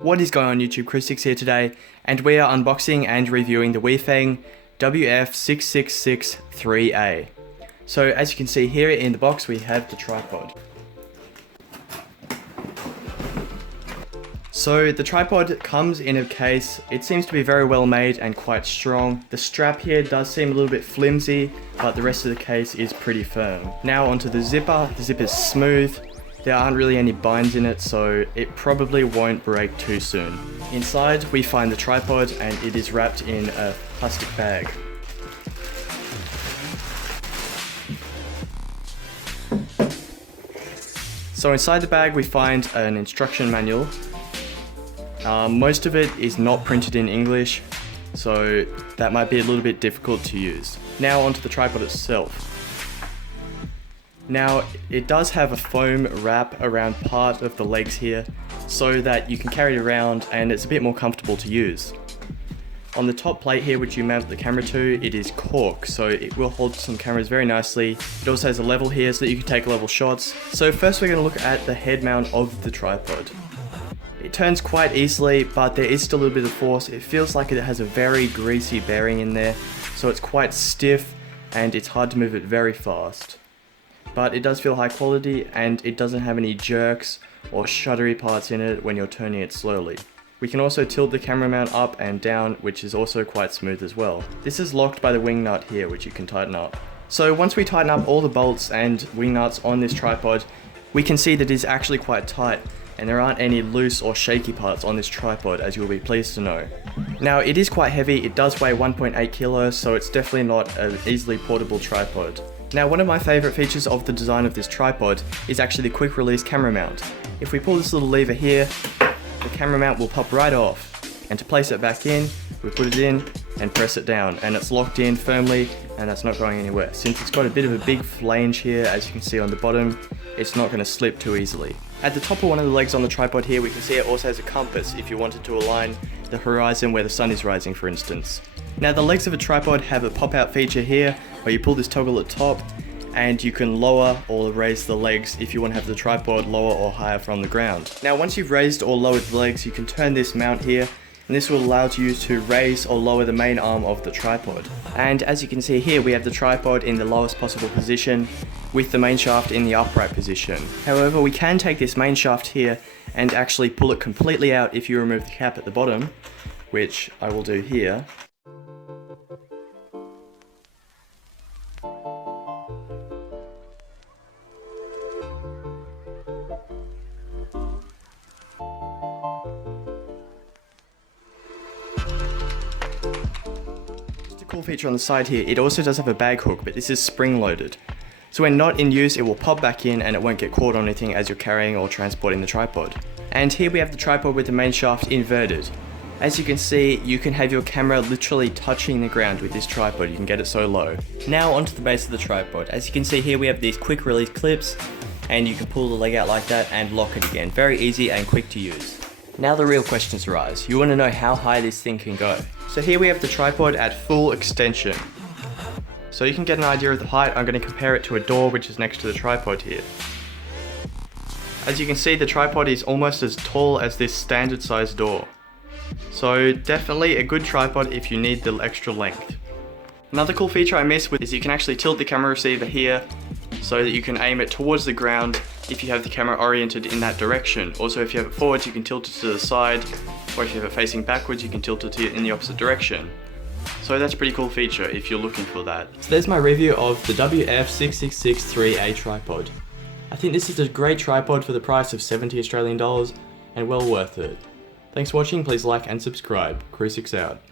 What is going on YouTube, Chris6 here today, and we are unboxing and reviewing the Weifeng WF-6663A. So as you can see here in the box we have the tripod. So the tripod comes in a case. It seems to be very well made and quite strong. The strap here does seem a little bit flimsy, but the rest of the case is pretty firm. Now onto the zipper. The zipper is smooth. There aren't really any binds in it, so it probably won't break too soon. Inside we find the tripod and it is wrapped in a plastic bag. So inside the bag we find an instruction manual. Most of it is not printed in English, so that might be a little bit difficult to use. Now onto the tripod itself. Now it does have a foam wrap around part of the legs here so that you can carry it around and it's a bit more comfortable to use. On the top plate here, which you mount the camera to, it is cork, so it will hold some cameras very nicely. It also has a level here so that you can take level shots. So first we're going to look at the head mount of the tripod. It turns quite easily, but there is still a little bit of force. It feels like it has a very greasy bearing in there, so it's quite stiff and it's hard to move it very fast. But it does feel high quality and it doesn't have any jerks or shuddery parts in it when you're turning it slowly. We can also tilt the camera mount up and down, which is also quite smooth as well. This is locked by the wing nut here, which you can tighten up. So once we tighten up all the bolts and wing nuts on this tripod, we can see that it is actually quite tight and there aren't any loose or shaky parts on this tripod, as you'll be pleased to know. Now it is quite heavy. It does weigh 1.8 kilos, so it's definitely not an easily portable tripod. Now one of my favourite features of the design of this tripod is actually the quick release camera mount. If we pull this little lever here, the camera mount will pop right off, and to place it back in, we put it in and press it down, and it's locked in firmly and that's not going anywhere. Since it's got a bit of a big flange here, as you can see on the bottom, it's not going to slip too easily. At the top of one of the legs on the tripod here, we can see it also has a compass if you wanted to align the horizon where the sun is rising, for instance. Now the legs of a tripod have a pop-out feature here where you pull this toggle at the top and you can lower or raise the legs if you want to have the tripod lower or higher from the ground. Now once you've raised or lowered the legs, you can turn this mount here and this will allow you to raise or lower the main arm of the tripod. And as you can see here, we have the tripod in the lowest possible position with the main shaft in the upright position. However, we can take this main shaft here and actually pull it completely out if you remove the cap at the bottom, which I will do here. Cool feature on the side here, it also does have a bag hook, but this is spring loaded. So when not in use, it will pop back in and it won't get caught on anything as you're carrying or transporting the tripod. And here we have the tripod with the main shaft inverted. As you can see, you can have your camera literally touching the ground with this tripod. You can get it so low. Now onto the base of the tripod. As you can see here, we have these quick release clips and you can pull the leg out like that and lock it again. Very easy and quick to use. Now the real questions arise. You want to know how high this thing can go. So here we have the tripod at full extension. So you can get an idea of the height. I'm going to compare it to a door which is next to the tripod here. As you can see, the tripod is almost as tall as this standard size door. So definitely a good tripod if you need the extra length. Another cool feature I missed is you can actually tilt the camera receiver here so that you can aim it towards the ground if you have the camera oriented in that direction. Also, if you have it forwards, you can tilt it to the side, or if you have it facing backwards, you can tilt it in the opposite direction. So that's a pretty cool feature if you're looking for that. So there's my review of the WF-6663A tripod. I think this is a great tripod for the price of 70 Australian dollars and well worth it. Thanks for watching, please like and subscribe. Chris6 out.